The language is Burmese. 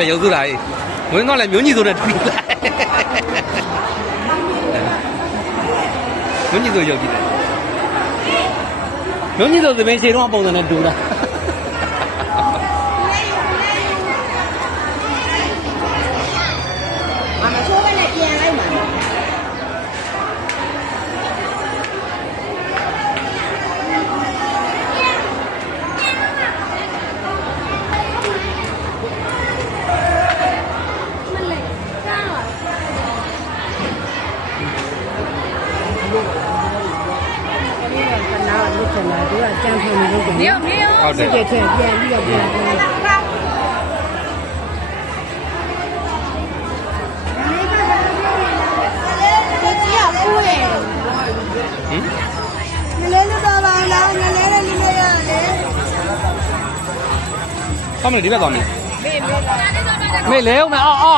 လည်းရုပ်စုတာကြီးဝင်တော့လည်းမျိုးညီဆိုတဲ့တူတူလိုက်မျိုးညီဆိုရုပ်ကြည့်တယ်မျိုးညီဆိုသမင်းရှည်တော့ပုံစံနဲ့တူတာမချိုးပဲနဲ့ပြန်လိုက်မှာသူကကြမ်းခံနေလို့မြေဟုတ်တယ်တဲ့ပြန်ပြီးတော့ပြန်Không này đi là còn gì? Mẹ léo mẹ o o.